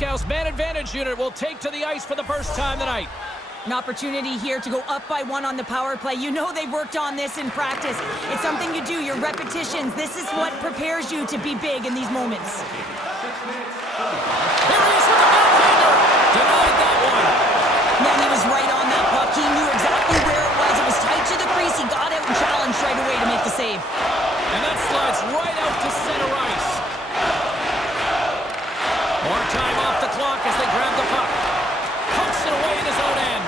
Moscow's man advantage unit will take to the ice for the first time tonight. An opportunity here to go up by 1 on the power play. You know they've worked on this in practice. It's something you do, your repetitions. This is what prepares you to be big in these moments. Here he is with the backhander. Denied that one. Man, he was right on that puck. He knew exactly where it was. It was tight to the crease. He got out and challenged right away to make the save. And that slides right out to center ice. More time off the clock as they grab the puck. Pokes it away in his own end.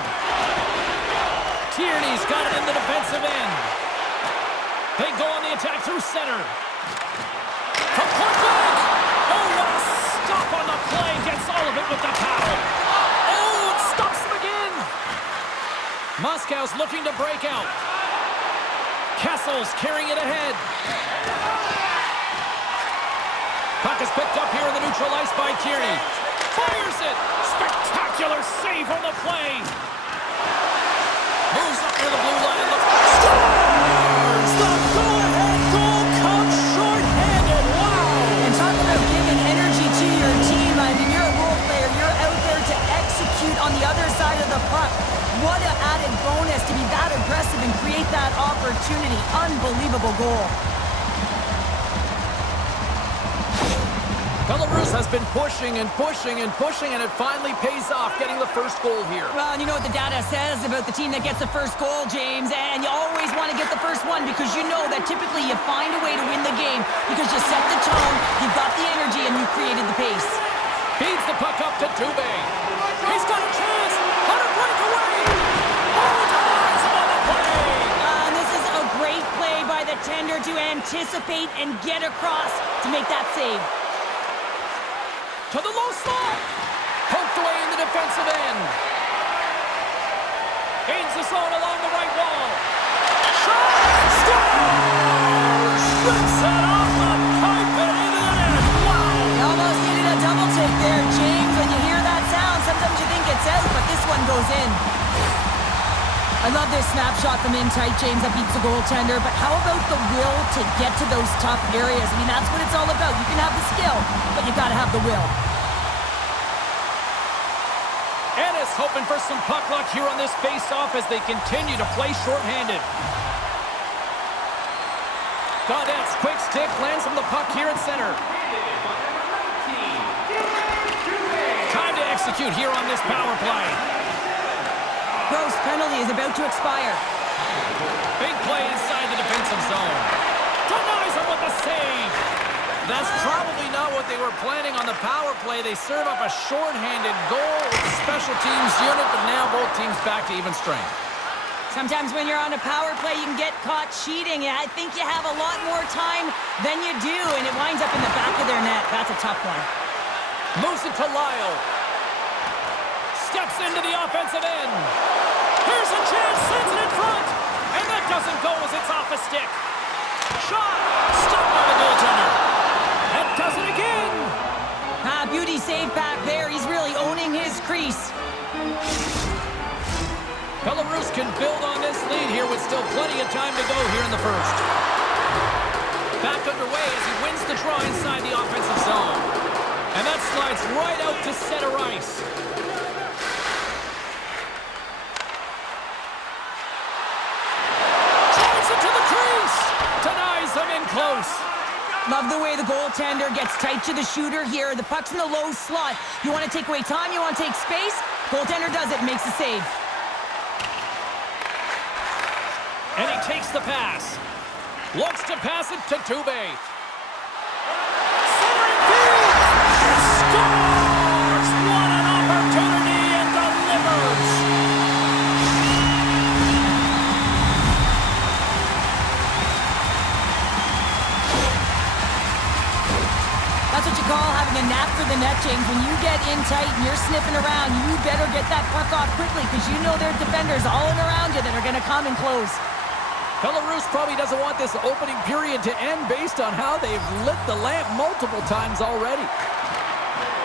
Tierney's got it in the defensive end. They go on the attack through center. From point blank. Oh, what a stop on the play. Gets all of it with the paddle. Oh, it stops him again. Moscow's looking to break out. Kessel's carrying it ahead. Puck is picked up here in the neutral ice by Tierney. Fires it. Spectacular save on the play. Moves up near the blue line. Scores! The go-ahead goal comes short-handed. Wow! And talk about giving energy to your team. I mean, you're a role player. You're out there to execute on the other side of the puck. What an added bonus to be that aggressive and create that opportunity. Unbelievable goal. Belarus has been pushing and pushing and pushing, and it finally pays off, getting the first goal here. Well, and you know what the data says about the team that gets the first goal, James, and you always want to get the first one because you know that typically you find a way to win the game because you set the tone, you've got the energy, and you created the pace. Feeds the puck up to Dubé. He's got a chance. On a breakaway. Oh, denies him on the play. And this is a great play by the tender to anticipate and get across to make that save. To the low slot. Poked away in the defensive end. Gains the zone along the right wall. Shot! Scores! Rips it off the pipe and into the net. Wow! You almost needed a double take there, James. When you hear that sound, sometimes you think it's out, but this one goes in. I love this snapshot from in tight, James. That beats the goaltender. But how about the will to get to those tough areas? I mean, that's what it's all about. You can have the skill, but you got to have the will. Ennis hoping for some puck luck here on this face-off as they continue to play shorthanded. Gaudette's quick stick lands him the puck here at center. Time to execute here on this power play. Gross penalty is about to expire. Big play inside the defensive zone. Denies him with the save. That's probably not what they were planning on the power play. They serve up a shorthanded goal with the special teams unit, but now both teams back to even strength. Sometimes when you're on a power play, you can get caught cheating. I think you have a lot more time than you do, and it winds up in the back of their net. That's a tough one. Moves it to Lyle. Steps into the offensive end. Here's a chance, sends it in front. And that doesn't go as it's off a stick. Shot! Stopped by the goaltender. That does it again. Beauty save back there. He's really owning his crease. Belarus can build on this lead here with still plenty of time to go here in the first. Back underway as he wins the draw inside the offensive zone. And that slides right out to center ice. Drives it to the crease. Denies him in close. Love the way the goaltender gets tight to the shooter here. The puck's in the low slot. You want to take away time, you want to take space. Goaltender does it, makes the save. And he takes the pass. Looks to pass it to Dubé. Centering feed. Scores! What an opportunity and delivers. That's what you call having a knack for the net, James. When you get in tight and you're sniffing around, you better get that puck off quickly because you know there are defenders all in around you that are going to come and close. Belarus probably doesn't want this opening period to end based on how they've lit the lamp multiple times already.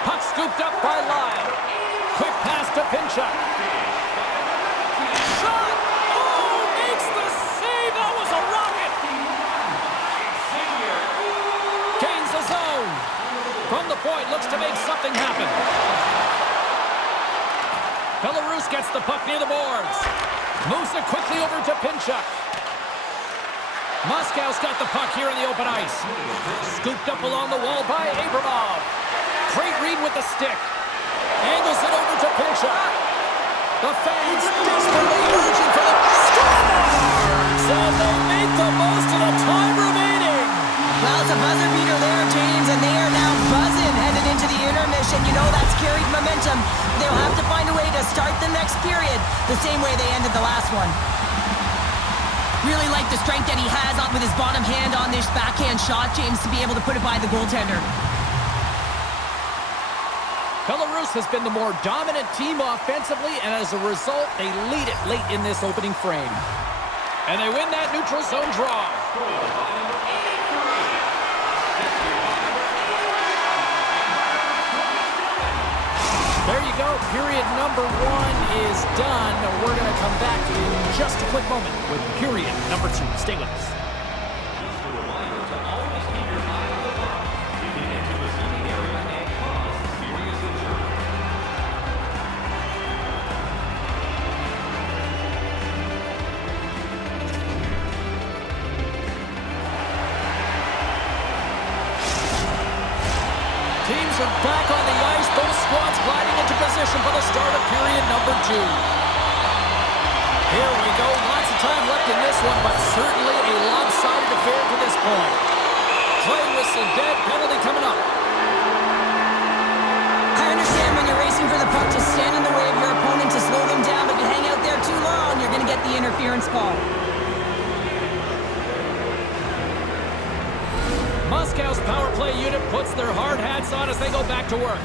Puck scooped up by Lyle. Quick pass to Pinchuk. Shot! Oh, makes the save! That was a rocket! Gains the zone. From the point, looks to make something happen. near the boards. Moves it quickly over to Pinchuk. Moscow's got the puck here in the open ice. Scooped up along the wall by Abramov. Great read with the stick. Angles it over to Pinchuk. The fans desperately urging for the scores! And they make the most of the time remaining. Well, it's a buzzer beater there, James, and they are now buzzing headed into the intermission. You know that's carried momentum. They'll have to find a way to start the next period the same way they ended the last one. Really like the strength that he has up with his bottom hand on this backhand shot, James, to be able to put it by the goaltender. Belarus has been the more dominant team offensively, and as a result, they lead it late in this opening frame. And they win that neutral zone draw. There you go. Period number 1 is done. We're going to come back in just a quick moment with period number 2. Stay with us. Teams are back on the ice. Both squads gliding into position for the start of period number 2. Here we go. Lots of time left in this one, but certainly a lopsided affair to this point. Play whistle dead. Penalty coming up. I understand when you're racing for the puck to stand in the way of your opponent to slow them down, but if you hang out there too long, you're going to get the interference call. Moscow's power play unit puts their hard hats on as they go back to work.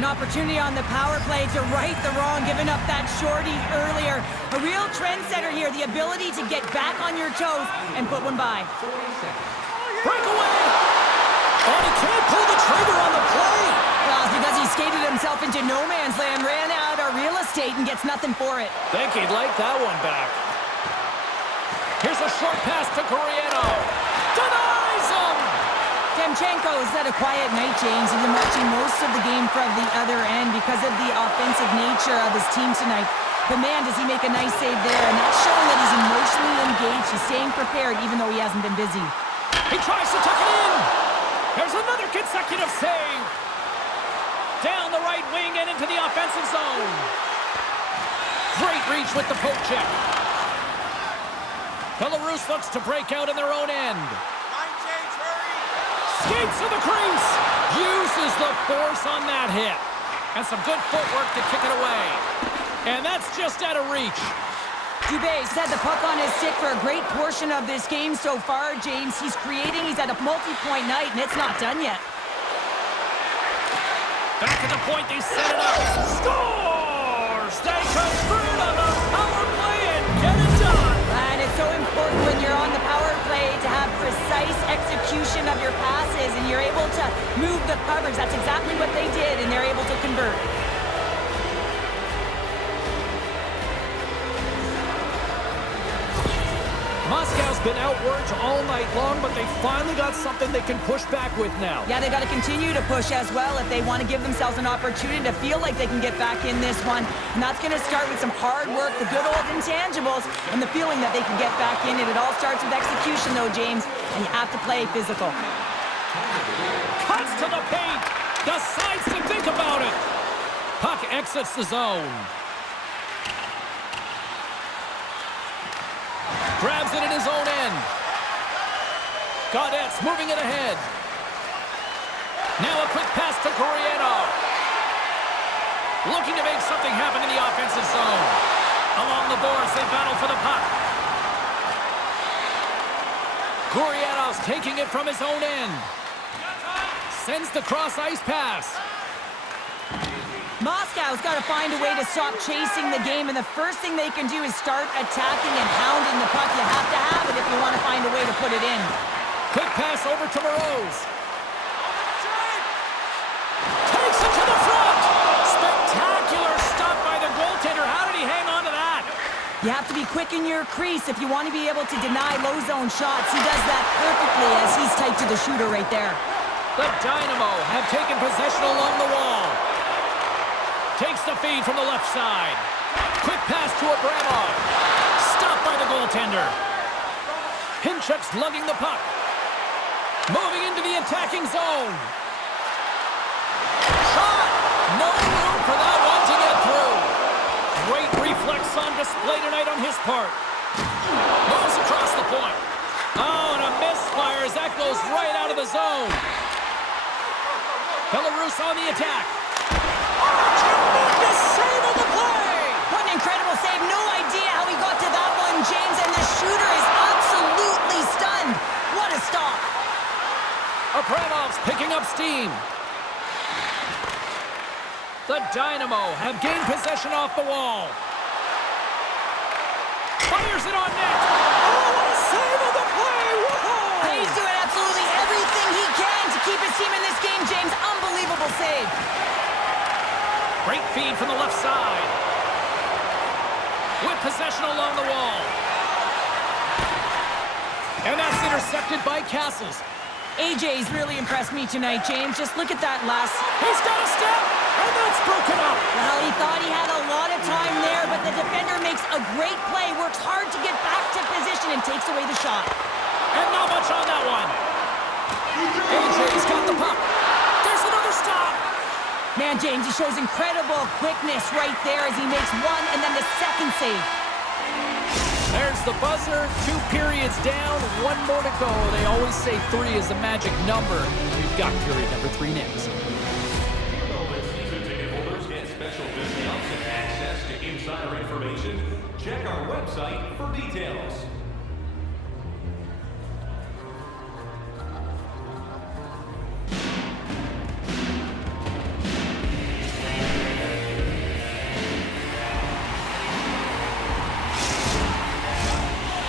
An opportunity on the power play to right the wrong, giving up that shorty earlier. A real trendsetter here, the ability to get back on your toes and put one by. Breakaway! Oh, he can't pull the trigger on the play! Well, it's because he skated himself into no man's land, ran out of real estate, and gets nothing for it. Think he'd like that one back. Here's a short pass to Gurieno. Denies him! Demchenko's had a quiet night, James. He's been watching most of the game from the other end because of the offensive nature of his team tonight. But man, does he make a nice save there, and that's showing that he's emotionally engaged. He's staying prepared even though he hasn't been busy. He tries to tuck it in! There's another consecutive save! Down the right wing and into the offensive zone. Great reach with the poke check. Belarus looks to break out in their own end. Skates to the crease! Uses the force on that hit. And some good footwork to kick it away. And that's just out of reach. Dubé's had the puck on his stick for a great portion of this game so far, James. He's creating, he's had a multi-point night, and it's not done yet. Back at the point, they set it up. Scores! They convert on the power play and get it done! And it's so important when you're on the power play to have precise execution of your passes, and you're able to move the coverage. That's exactly what they did, and they're able to convert. Moscow's been outworked all night long, but they finally got something they can push back with now. Yeah, they got to continue to push as well if they want to give themselves an opportunity to feel like they can get back in this one. And that's going to start with some hard work, the good old intangibles, and the feeling that they can get back in it. It all starts with execution, though, James, and you have to play physical. Cuts to the paint, decides to think about it. Puck exits the zone. Grabs it in his own end. Gaudet's moving it ahead. Now a quick pass to Gurieno. Looking to make something happen in the offensive zone. Along the boards, they battle for the puck. Gurieno's taking it from his own end. Sends the cross-ice pass. Moscow's got to find a way to stop chasing the game, and the first thing they can do is start attacking and hounding the puck. You have to have it if you want to find a way to put it in. Quick pass over to Moroz. Takes it to the front! Spectacular stop by the goaltender. How did he hang on to that? You have to be quick in your crease if you want to be able to deny low zone shots. He does that perfectly as he's tight to the shooter right there. The Dynamo have taken possession along the wall. Takes the feed from the left side. quick pass to Abramov. Stopped by the goaltender. Pinchuk's lugging the puck. Moving into the attacking zone. Shot! No room for that one to get through. Great reflex on display tonight on his part. Moves across the point. Oh, and a misfire as that goes right out of the zone. Belarus on the attack. Tremendous save of the play! What an incredible save. No idea how he got to that one, James, and the shooter is absolutely stunned. What a stop. Abramov's picking up steam. The Dynamo have gained possession off the wall. Fires it on net. Oh, what a save of the play! Whoa! He's doing absolutely everything he can to keep his team in this game, James. Unbelievable save. Great feed from the left side. With possession along the wall. And that's intercepted by Castles. AJ's really impressed me tonight, James. Just look at that last... He's got a step, and that's broken up. Well, he thought he had a lot of time there, but the defender makes a great play, works hard to get back to position, and takes away the shot. And not much on that one. AJ's got the puck. There's another stop. Man, James, he shows incredible quickness right there as he makes one and then the second save. There's the buzzer. 2 periods down, 1 more to go. They always say 3 is the magic number. We've got period number 3 next. Season ticket holders get special discounts and access to insider information. Check our website for details.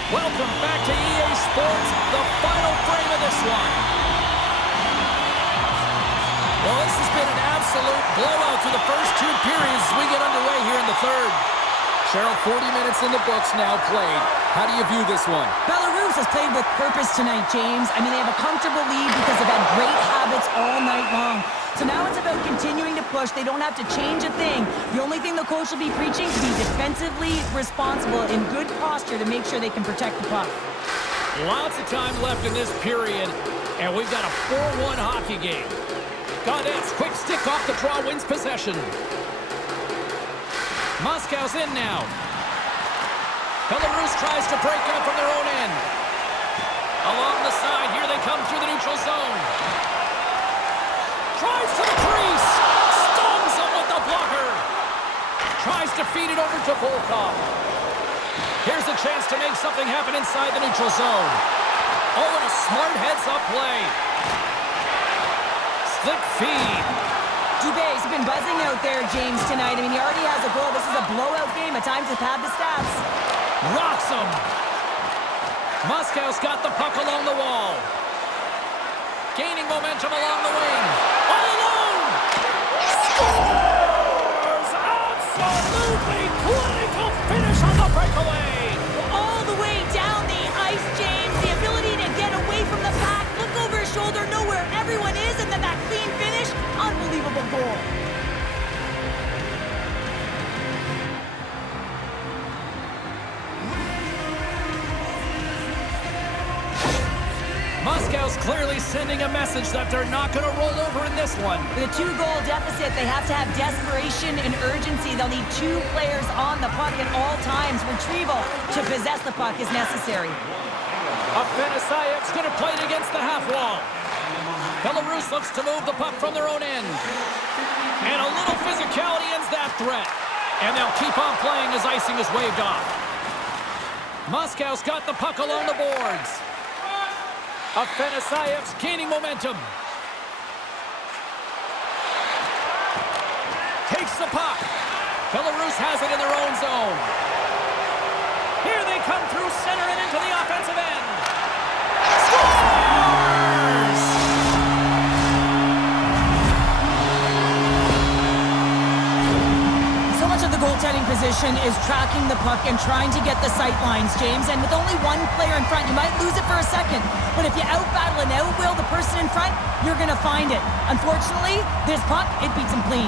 Welcome back to EA Sports, the final frame of this one. Well, this has been an absolute blowout through the first 2 periods as we get underway here in the third. Cheryl, 40 minutes in the books now played. How do you view this one? Belarus has played with purpose tonight, James. I mean, they have a comfortable lead because they've had great habits all night long. So now it's about continuing to push. They don't have to change a thing. The only thing the coach will be preaching is to be defensively responsible in good posture to make sure they can protect the puck. Lots of time left in this period, and we've got a 4-1 hockey game. Gaudet's quick stick off the draw wins possession. Moscow's in now. Belarus tries to break out from their own end. Along the side, here they come through the neutral zone. Tries to the crease. Stones him with the blocker. Tries to feed it over to Volkov. Here's a chance to make something happen inside the neutral zone. Oh, and a smart heads-up play. Slick feed. Dubé's been buzzing out there, James, tonight. I mean, he already has a goal. This is a blowout game. At times, they've had the stats. Rocks him. Moscow's got the puck along the wall. Gaining momentum along the wing. All alone. Scores! Absolutely clinical finish on the breakaway. All the way down the ice, James. The ability to get away from the pack, look over his shoulder, know where everyone is, and then that clean finish. Unbelievable goal. Moscow's clearly sending a message that they're not going to roll over in this one. With a 2-goal deficit, they have to have desperation and urgency. They'll need 2 players on the puck at all times. Retrieval to possess the puck is necessary. Afenasayev's going to play it against the half wall. Belarus looks to move the puck from their own end. And a little physicality ends that threat. And they'll keep on playing as icing is waved off. Moscow's got the puck along the boards. Afenasayev's gaining momentum. Takes the puck. Belarus has it in their own zone. Here they come through center and into the offensive end. Scores! So much of the goaltending position is tracking the puck and trying to get the sight lines, James. And with only 1 player in front, you might lose it for a second. But if you out-battle and out-will the person in front, you're going to find it. Unfortunately, this puck, it beats him clean.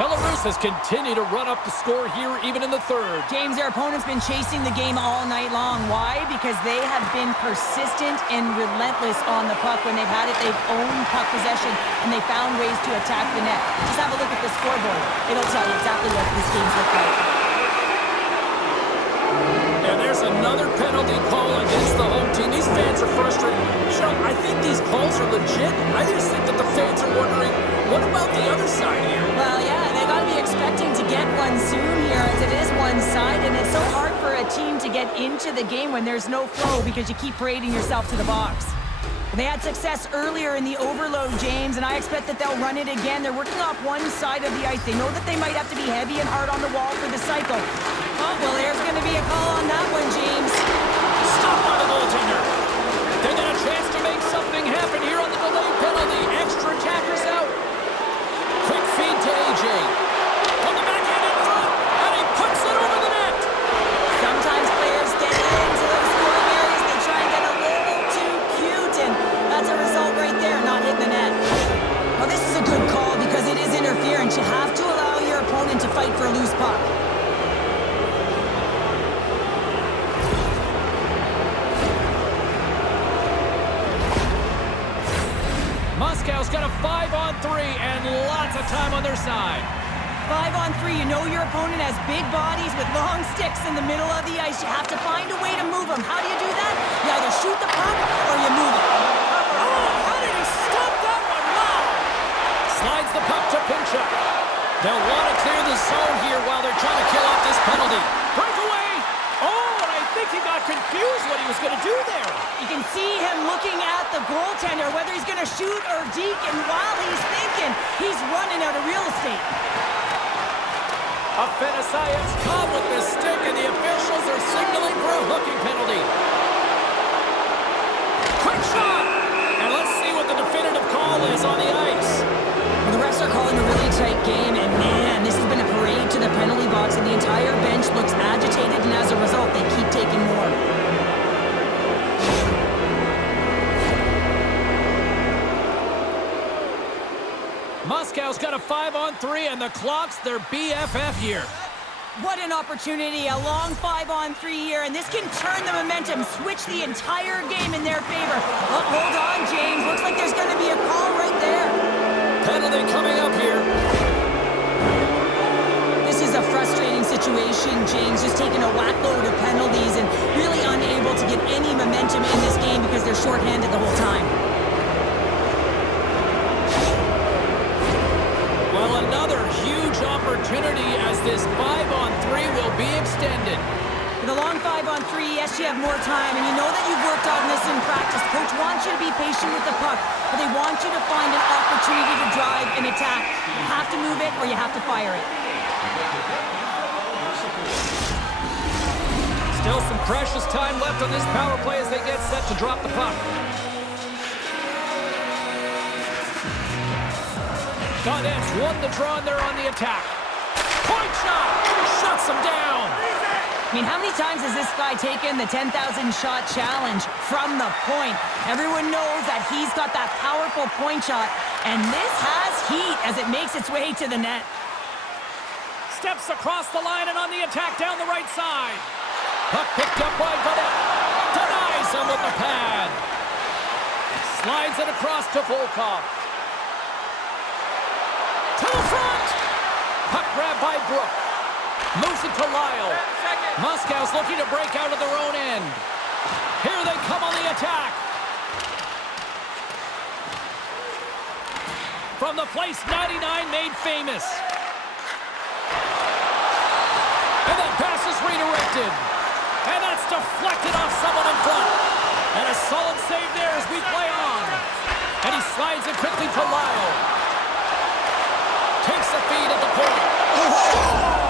Belarus has continued to run up the score here even in the third. James, their opponent's been chasing the game all night long. Why? Because they have been persistent and relentless on the puck. When they've had it, they've owned puck possession, and they found ways to attack the net. Just have a look at the scoreboard. It'll tell you exactly what this game's look like. And there's another penalty call against the home team. These fans are frustrated. Cheryl, I think these calls are legit. I just think that the fans are wondering, what about the other side here? Well, yeah, they got to be expecting to get one soon here, as it is one side, and it's so hard for a team to get into the game when there's no flow because you keep parading yourself to the box. They had success earlier in the overload, James, and I expect that they'll run it again. They're working off one side of the ice. They know that they might have to be heavy and hard on the wall for the cycle. Oh, well, there's going to be a call on that one, James. Stopped by the goaltender. They get a chance to make something happen here on the delayed penalty. Extra attackers out. Quick feed to AJ. On the backhand in front, and he puts it over the net. Sometimes players get into those scoring areas. They try and get a little too cute, and that's a result right there, not hitting the net. Well, this is a good call because it is interference. You have to allow your opponent to fight for a loose puck. Moscow's got a 5-on-3 and lots of time on their side. 5-on-3, you know your opponent has big bodies with long sticks in the middle of the ice. You have to find a way to move them. How do you do that? You either shoot the puck or you move it. Oh, how did he stop that one? Wow! Slides the puck to Pinchuk. They'll want to clear the zone here while they're trying to kill off this penalty. Breakaway! Oh, and I think he got confused what he was going to do there. You can see him looking at the goaltender, whether he's going to shoot or deke, and while he's thinking, he's running out of real estate. Afenasayev's caught with the stick, and the officials are signaling for a hooking penalty. Quick shot! And let's see what the definitive call is on the ice. Well, the refs are calling a really tight game, and man, this has been a parade to the penalty box, and the entire bench looks agitated, and as a result, they keep taking more. Moscow's got a 5-on-3, and the clock's their BFF here. What an opportunity, a long 5-on-3 here, and this can turn the momentum, switch the entire game in their favor. Oh, hold on, James. Looks like there's going to be a call right there. Penalty coming up here. This is a frustrating situation, James, just taking a whack load of penalties and really unable to get any momentum in this game because they're shorthanded the whole time. Well, another huge opportunity as this 5-on-3 will be extended. With a long 5-on-3, yes, you have more time, and you know that you've worked on this in practice. Coach wants you to be patient with the puck, but they want you to find an opportunity to drive and attack. You have to move it or you have to fire it. Still some precious time left on this power play as they get set to drop the puck. Godet's won the draw and they're on the attack. Point shot! Shuts them down! I mean, how many times has this guy taken the 10,000 shot challenge from the point? Everyone knows that he's got that powerful point shot, and this has heat as it makes its way to the net. Steps across the line and on the attack down the right side. Puck picked up by Godet. Denies him with the pad. Slides it across to Volkov. To the front! Puck grab by Brook. Moves it to Lyle. Moscow's looking to break out of their own end. Here they come on the attack. From the place 99 made famous. And that pass is redirected. And that's deflected off someone in front. And a solid save there as we play on. And he slides it quickly to Lyle. Takes the feed at the point. Scores!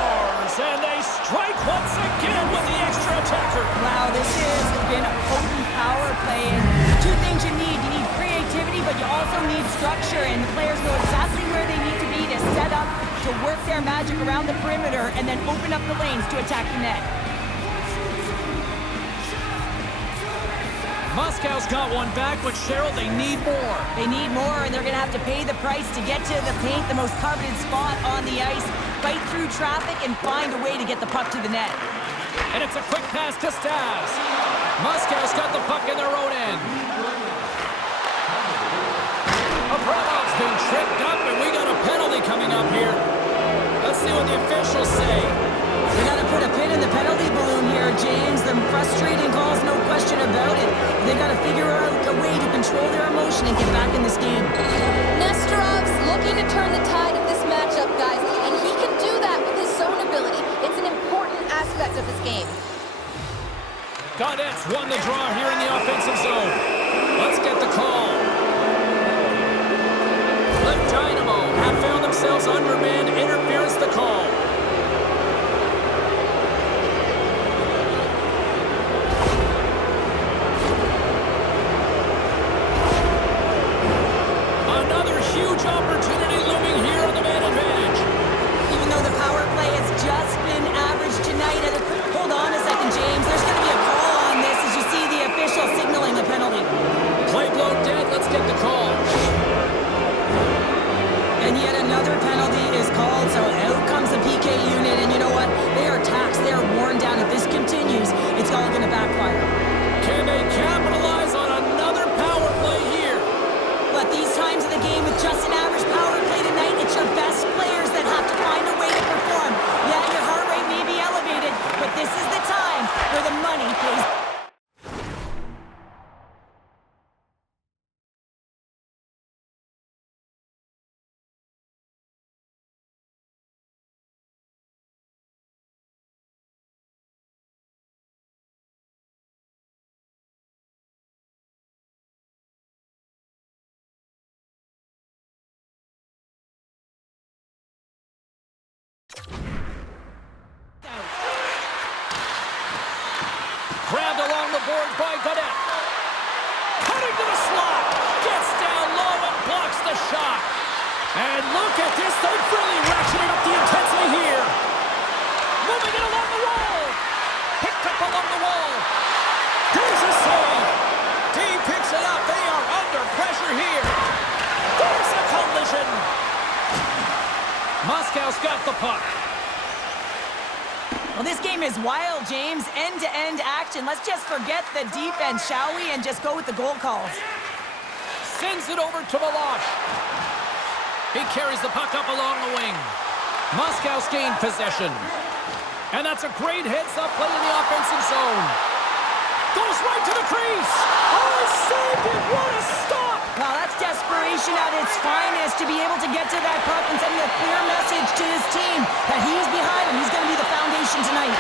And they strike once again with the extra attacker. Wow, this has been a potent power play. And two things you need. You need creativity, but you also need structure. And the players know exactly where they need to be to set up, to work their magic around the perimeter, and then open up the lanes to attack the net. Moscow's got one back, but Cheryl, they need more. They need more, and they're going to have to pay the price to get to the paint, the most coveted spot on the ice, fight through traffic, and find a way to get the puck to the net. And it's a quick pass to Stas. Moscow's got the puck in their own end. Abramov's been tripped up, and we got a penalty coming up here. Let's see what the officials say. They got to put a pin in the penalty balloon here, James. The frustrating calls, no question about it. They got to figure out a way to control their emotion and get back in this game. Nesterov's looking to turn the tide of this matchup, guys, and he can do that with his zone ability. It's an important aspect of this game. Gaudet's won the draw here in the offensive zone. Let's get the call. The Dynamo have found themselves undermanned. Interference the call. Another huge opportunity looming here on the man advantage. Even though the power play has just been average tonight, hold on a second, James. There's going to be a call on this as you see the official signaling a penalty. Play blown dead. Let's get the call. And yet another penalty is called, so out comes the PK unit, and you know what? They are taxed, they are worn down. If this continues, it's all going to backfire. Can they capitalize on another power play here? But these times of the game with just an average power play tonight, it's your best players that have to find a way to perform. Yeah, your heart rate may be elevated, but this is the time where the money pays. Grabbed along the boards by Gaudet. Cutting to the slot. Gets down low and blocks the shot. And look at this. They've really ratcheted up the intensity here. Moving it along the wall. Picked up along the wall. There's a save. D picks it up. They are under pressure here. There's a collision. Moscow's got the puck. Well, this game is wild, James. End-to-end action. Let's just forget the defense, shall we? And just go with the goal calls. Sends it over to Milosh. He carries the puck up along the wing. Moscow's gained possession. And that's a great heads-up play in the offensive zone. Goes right to the crease. Oh, he saved it. What a stop. Well, that's desperation at its finest to be able to get to that puck and sending a clear message to his team that he's behind him. He's going to be the foundation tonight.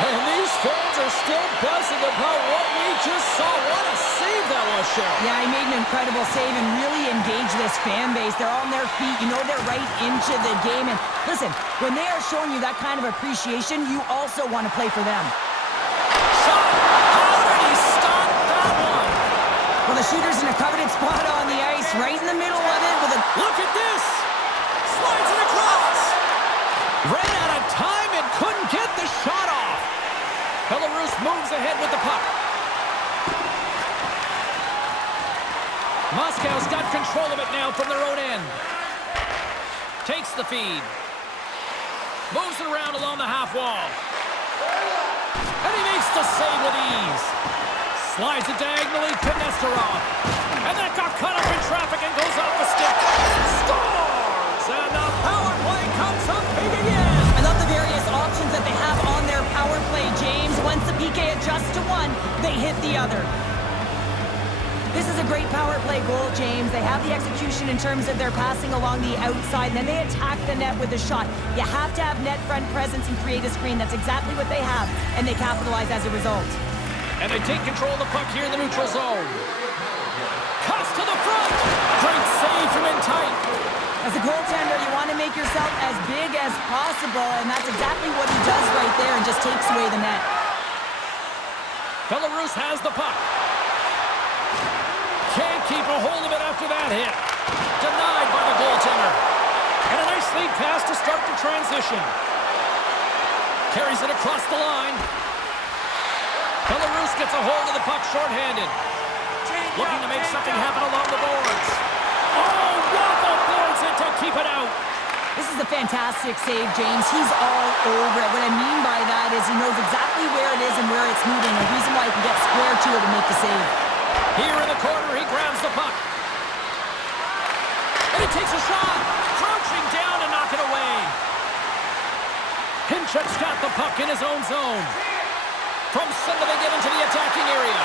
And these fans are still buzzing about what we just saw. What a save that was, Cheryl. Yeah, he made an incredible save and really engaged this fan base. They're on their feet. You know they're right into the game. And listen, when they are showing you that kind of appreciation, you also want to play for them. Shot. How did he stop that one? Well, the shooter's in a coveted spot on the ice, right in the middle of it with a... Look at this. Slides it across. Ran out of time and couldn't get the shot off. Belarus moves ahead with the puck. Moscow's got control of it now from their own end. Takes the feed. Moves it around along the half wall. And he makes the save with ease. Slides it diagonally to Nesterov. And that got cut up in traffic and goes off the stick. Scores! And the power play comes up big again. I love the various options that they have on their power play, James. Once the PK adjusts to one, they hit the other. This is a great power play goal, James. They have the execution in terms of their passing along the outside, and then they attack the net with a shot. You have to have net front presence and create a screen. That's exactly what they have, and they capitalize as a result. And they take control of the puck here in the neutral zone. Cuts to the front. Great save from in tight. As a goaltender, you want to make yourself as big as possible, and that's exactly what he does right there and just takes away the net. Belarus has the puck. Can't keep a hold of it after that hit. Denied by the goaltender. And a nice lead pass to start the transition. Carries it across the line. Belarus Belarus gets a hold of the puck shorthanded. Looking to make something happen along the boards. Oh, waffle boards it to keep it out. This is a fantastic save, James. He's all over it. What I mean by that is he knows exactly where it is and where it's moving. The reason why he can get square to it and make the save. Here in the corner, he grabs the puck. And he takes a shot. Crouching down to knock it away. Pinchuk's got the puck in his own zone. From center, they get into the attacking area.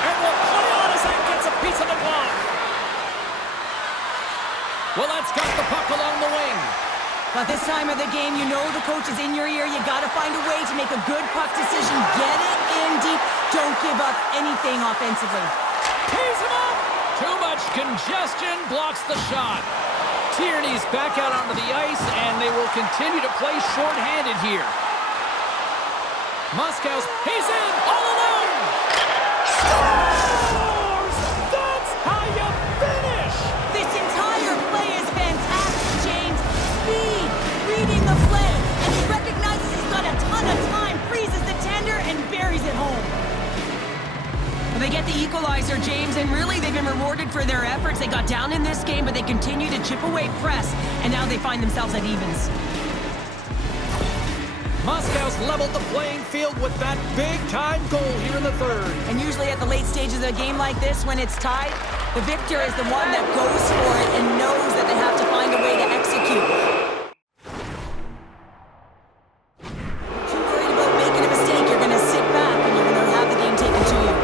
And will play on as that gets a piece of the block. Well, that's got the puck along the wing. But this time of the game, you know the coach is in your ear. You got to find a way to make a good puck decision. Get it in deep. Don't give up anything offensively. Tees him up. Too much congestion blocks the shot. Tierney's back out onto the ice, and they will continue to play shorthanded here. Moskow's, he's in, all alone! Scores! That's how you finish! This entire play is fantastic, James. Speed, reading the play, and he recognizes he's got a ton of time, freezes the tender, and buries it home. Well, they get the equalizer, James, and really they've been rewarded for their efforts. They got down in this game, but they continue to chip away press, and now they find themselves at evens. Moscow's leveled the playing field with that big-time goal here in the third. And usually at the late stages of a game like this, when it's tied, the victor is the one that goes for it and knows that they have to find a way to execute. Too worried about making a mistake, you're going to sit back and you're going to have the game taken to you.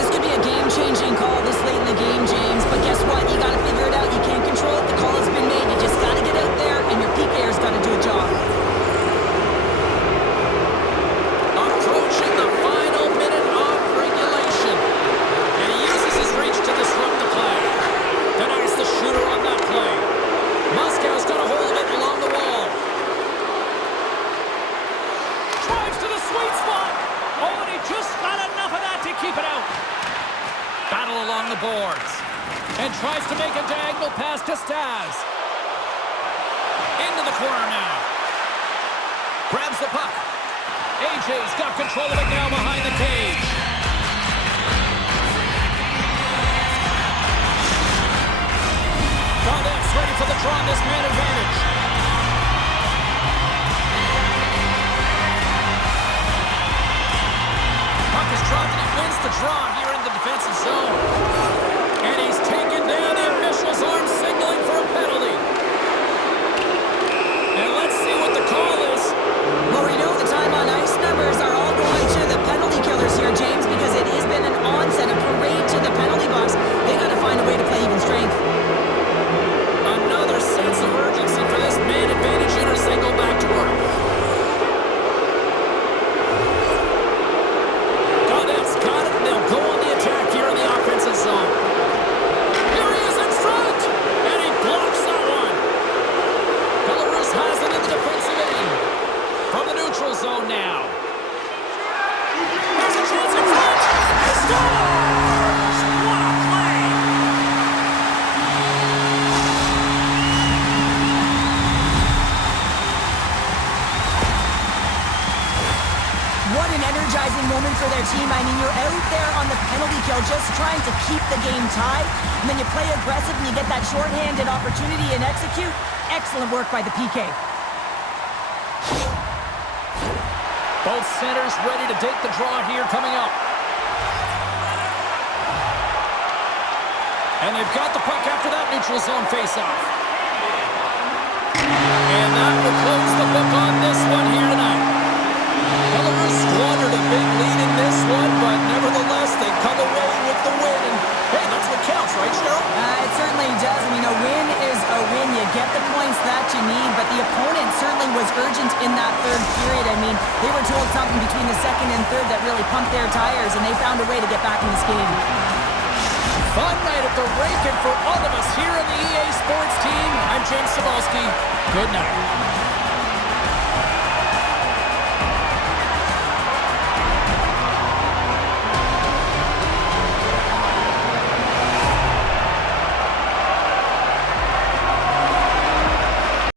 This could be a game-changing call this late in the game, James, but guess what? You got to figure it out. You can't control it. The call has been made. You just got to get out there, and your PKer's got to do a job. Boards and tries to make a diagonal pass to Stas. Into the corner now. Grabs the puck. AJ's got control of it now behind the cage. Gaudet's ready for the draw on this man advantage. Puck is dropped and he wins the draw here in the defensive zone. And he's taken down. The officials aren't signaling for a penalty. And let's see what the call is. Well, we know the time on ice numbers are all going to the penalty killers here, James, because it has been an onset, a parade to the penalty box. They got to find a way to play even strength. Another sense of urgency for this man advantage unit as they go back to work. Gaudet's got it, and they'll go on the attack here in the offensive zone. Here he is in front, and he blocks that one. Belarus has it in the defensive end. From the neutral zone now. There's a chance in front. He scores! What a play! What an energizing moment for their team. I mean, you're out there on the penalty kill just trying to keep the game tied, and then you play aggressive and you get that shorthanded opportunity and execute. Excellent work by the PK. Both centers ready to take the draw here coming up. And they've got the puck after that neutral zone faceoff. And that will close the book on this one here tonight. Belarus squandered a big lead in this one, but nevertheless, they come away with the win. And hey, that's what counts, right, Cheryl? It certainly does. I mean, a win is a win. You get the points that you need, but the opponent certainly was urgent in that third period. I mean, they were told something between the second and third that really pumped their tires, and they found a way to get back in this game. Fun night at the rink, and for all of us here on the EA Sports team, I'm James Cebulski. Good night.